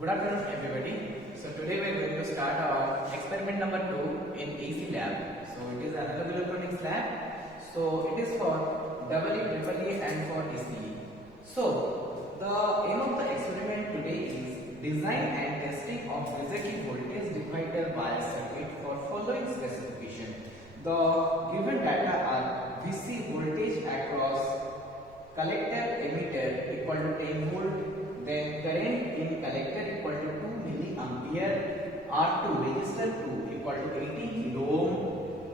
Good afternoon everybody. So today we are going to start our experiment number 2 in AC lab. So it is analog electronics lab. So it is for EEE and for ECE. So the aim of the experiment today is design and testing of basically voltage divider bias circuit for following specification. The given data are VC voltage across collector emitter equal to 10 volt. Then current in collector equal to 2 milliampere, R2 resistor 2 equal to 18 kilo ohm,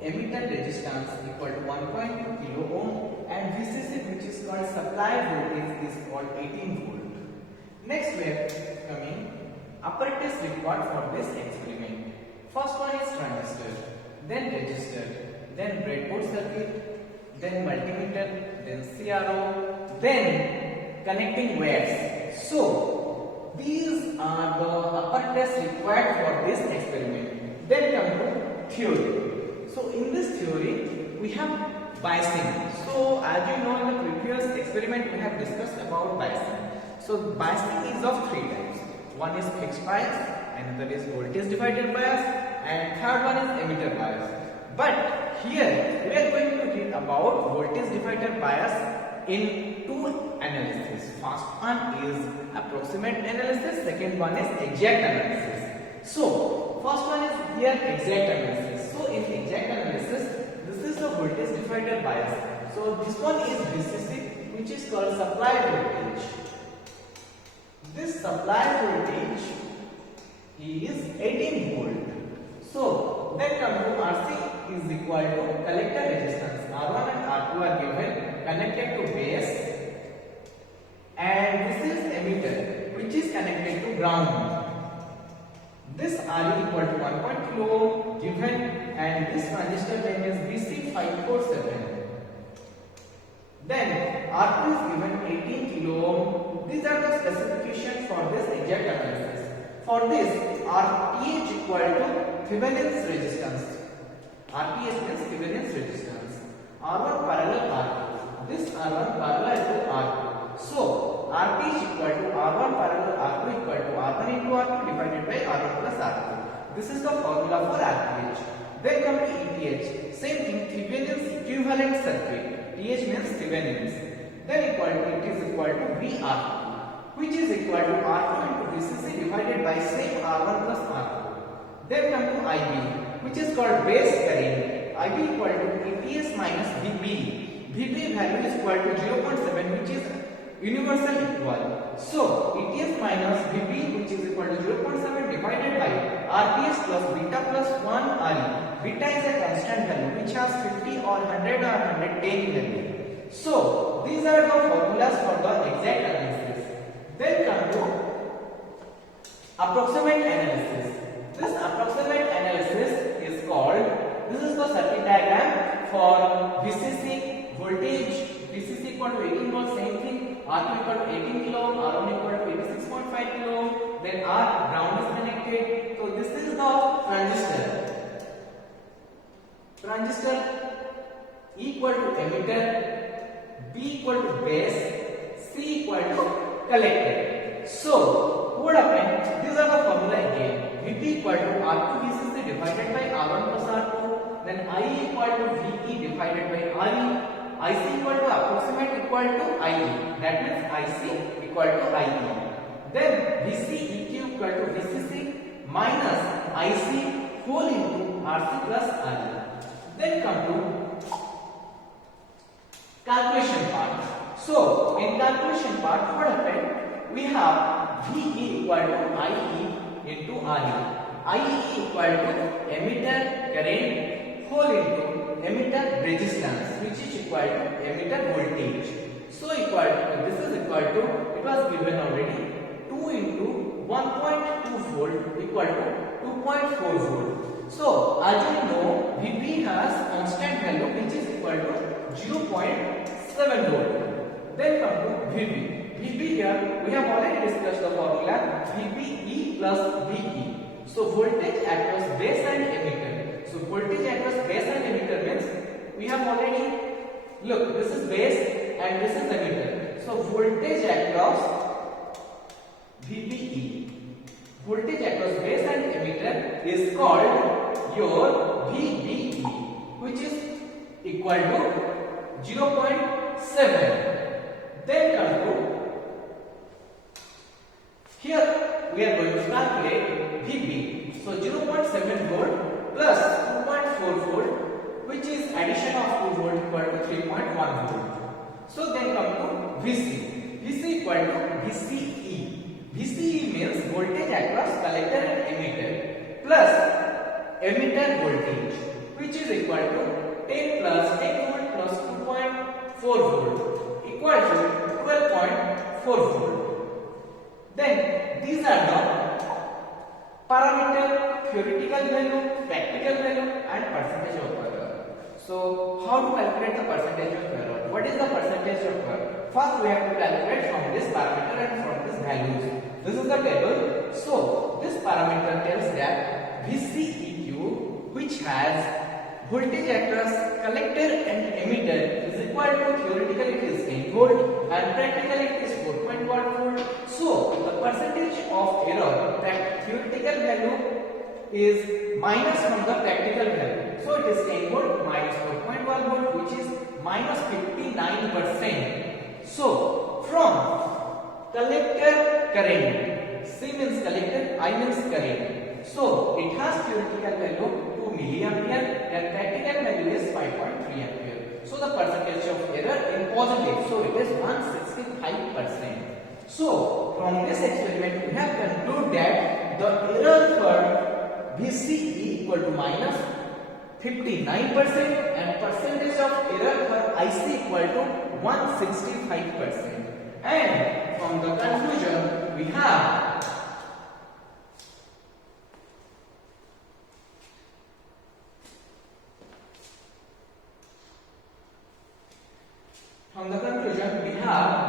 emitter resistance equal to 1.2 kilo ohm, and VCC which is called supply voltage is called 18 volt. Next we are coming apparatus required for this experiment. First one is transistor, then resistor, then breadboard circuit, then multimeter, then CRO, then connecting wires. So these are the apparatus required for this experiment. Then come to theory. So in this theory we have biasing. So as you know, in the previous experiment we have discussed about biasing. So biasing is of three types. One is fixed bias, another is voltage divided bias, and third one is emitter bias. But here we are going to read about voltage divider bias in two analysis. First one is approximate analysis, second one is exact analysis. So first one is here exact analysis. So in exact analysis, this is the voltage divider bias. So this one is VCC, which is called supply voltage. This supply voltage is 18 volt. So then come to RC is equal to collector resistance. R1 and R2 are given connected to base, and this is emitter which is connected to ground. This RE equal to 1 kilo ohm given, and this transistor name is BC547. Then R2 is given 18 kilo ohm. These are the specifications for this exact analysis. For this, RTH equal to Thevenin's resistance. RTH means Thevenin's resistance. R1 parallel R2. This R1 parallel to R2. So RTH equal to R1 parallel R2 equal to R1 into R2 divided by R1 plus R2. This is the formula for RTH. Then come to ETH. Same thing, Thevenin's equivalent circuit. TH means Thevenin's. Then it is equal to VR2, which is equal to R2 into VCC divided by same R1 plus R2. Then come to IB, which is called base current. IB equal to ETS minus VB. VB value is equal to 0.7, which is universal equal. So ETS minus VB, which is equal to 0.7 divided by RTS plus beta plus 1 RE. Beta is a constant value which has 50 or 100 or 110 value. So these are the formulas for the exact analysis. Then come to approximate analysis. This approximate analysis is called, this is the circuit diagram for VCC voltage. VCC equal to 18 volt, same thing. R2 equal to 18 kilo ohm, R1 equal to 86.5 kilo ohm. Then R ground is connected. So this is the transistor. Transistor E equal to emitter, B equal to base, C equal to collector. So what happened? These are the formula again. VP equal to R2 VCC divided by R1 plus R2. Then I equal to VE divided by RE. IC equal to approximate equal to IE. That means IC equal to IE. Then VC EQ equal to VCC minus IC whole into RC plus RE. Then come to calculation part. So in calculation part, what happened? We have VE equal to IE into RE. IE equal to emitter current whole into emitter resistance, which is equal to emitter voltage. So equal to, this is equal to, it was given already, 2 into 1.2 volt equal to 2.4 volt. So as you know, VB has constant value which is equal to 0.7 volt. Then come to VB. VB here we have already discussed the formula VBE plus VE. So voltage across base and emitter. So voltage across base and emitter means we have already, look, this is base and this is emitter. So voltage across VBE voltage across base and emitter is called your VBE, which is equal to 0.7. Then come to here we are going to calculate VB. So 0.7 volt plus 2.4 volt, which is addition of 2 volt equal to 3.1 volt. So then come to VC. VC equal to VCE. VCE means voltage across collector and emitter plus emitter voltage, which is equal to 10 plus 10 volt plus 2.4 volt equal to 12.4 volt. Then these are the parameter, theoretical value, practical value and percentage of error. So how to calculate the percentage of error? What is the percentage of error? First we have to calculate from this parameter and from this values. This is the table. So this parameter tells that VCEQ, which has voltage across collector and emitter, is equal to theoretically it is 10 volt and practically it is 4.1 volt. So the percentage of error, that theoretical value is minus from the practical value. So it is 10 volt minus 4.1 volt, which is minus 59%. So from collector current, C means collector, I means current. So it has theoretical value 2 milliampere and practical value is 5.3 ampere. So the percentage of error in positive, so it is 165%. So from this experiment we have concluded that the error for VCE equal to minus 59% and percentage of error for IC equal to 165%. And from the conclusion we have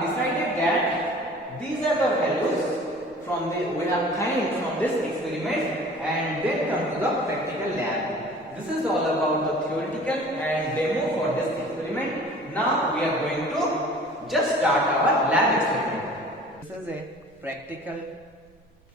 decided that these are the values from the we have kind from this experiment, and then come to the practical lab. This is all about the theoretical and demo for this experiment. Now we are going to just start our lab experiment. This is a practical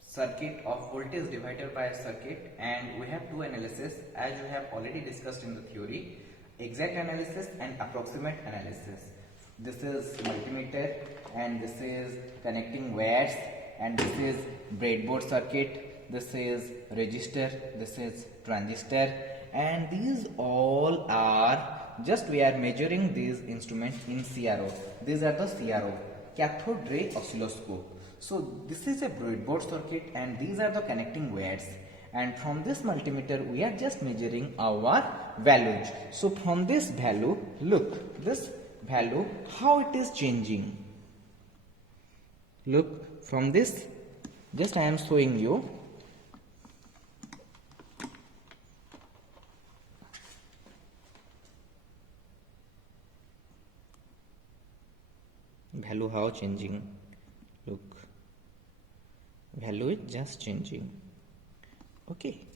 circuit of voltage divider by circuit, and we have two analysis as we have already discussed in the theory: exact analysis and approximate analysis. This is multimeter and this is connecting wires, and this is breadboard circuit, this is resistor, this is transistor, and these all are just we are measuring these instruments in CRO. These are the CRO, cathode ray oscilloscope. So this is a breadboard circuit and these are the connecting wires, and from this multimeter we are just measuring our values. So from this value, look this value how it is changing. Look from this, just I am showing you. Value how changing. Look, value is just changing. Okay.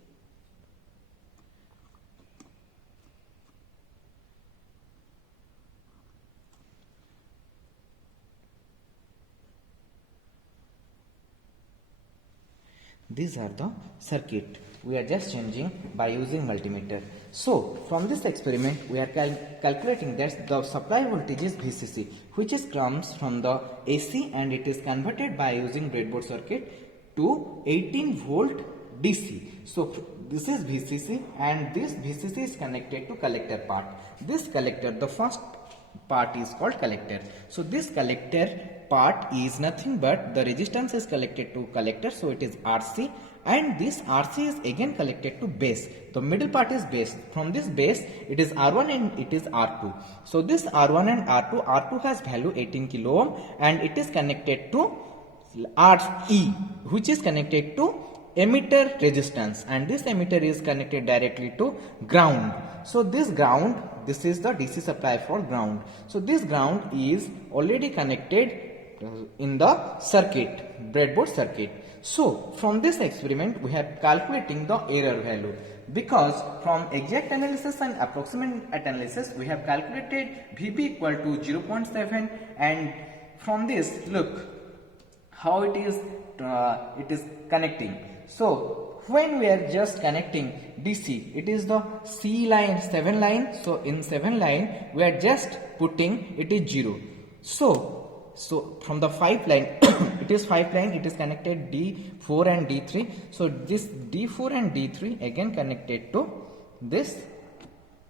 These are the circuit we are just changing by using multimeter. So from this experiment we are calculating that the supply voltage is VCC, which is comes from the AC, and it is converted by using breadboard circuit to 18 volt DC. So this is VCC and this VCC is connected to collector part. This collector, the first part is called collector. So this collector part is nothing but the resistance is collected to collector, so it is RC, and this RC is again collected to base. The middle part is base. From this base it is R1 and it is R2. So this R1 and R2 has value 18 kilo ohm and it is connected to RE, which is connected to emitter resistance, and this emitter is connected directly to ground. So this ground, this is the DC supply for ground. So this ground is already connected in the circuit, breadboard circuit. So from this experiment we have calculating the error value, because from exact analysis and approximate analysis we have calculated VB equal to 0.7, and from this look how it is it is connecting. So when we are just connecting DC, it is the C line, 7 line. So in 7 line we are just putting it is 0. So from the 5 line it is 5 line, it is connected D4 and D3. So this D4 and D3 again connected to this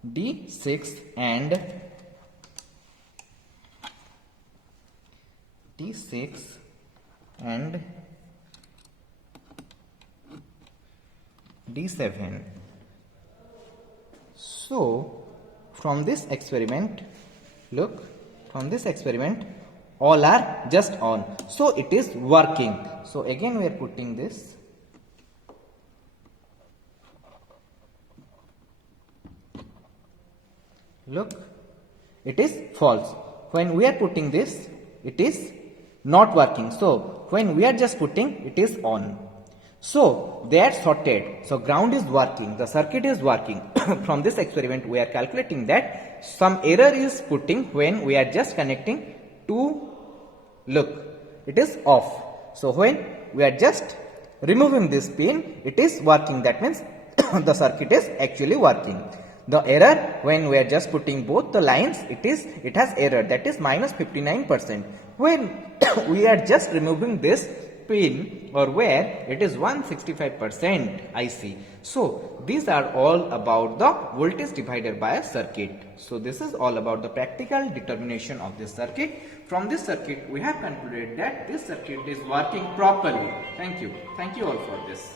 D6 and D6 and D7. So from this experiment, look, from this experiment all are just on, so it is working. So again we are putting this. Look, it is false. When we are putting this, it is not working. So when we are just putting, it is on. So they are sorted. So ground is working, the circuit is working. From this experiment we are calculating that some error is putting when we are just connecting to, look, it is off. So when we are just removing this pin, it is working. That means the circuit is actually working. The error when we are just putting both the lines, it has error, that is minus 59%. When we are just removing this pin or where, it is 165% IC. So these are all about the voltage divider bias circuit. So this is all about the practical determination of this circuit. From this circuit we have concluded that this circuit is working properly. Thank you all for this.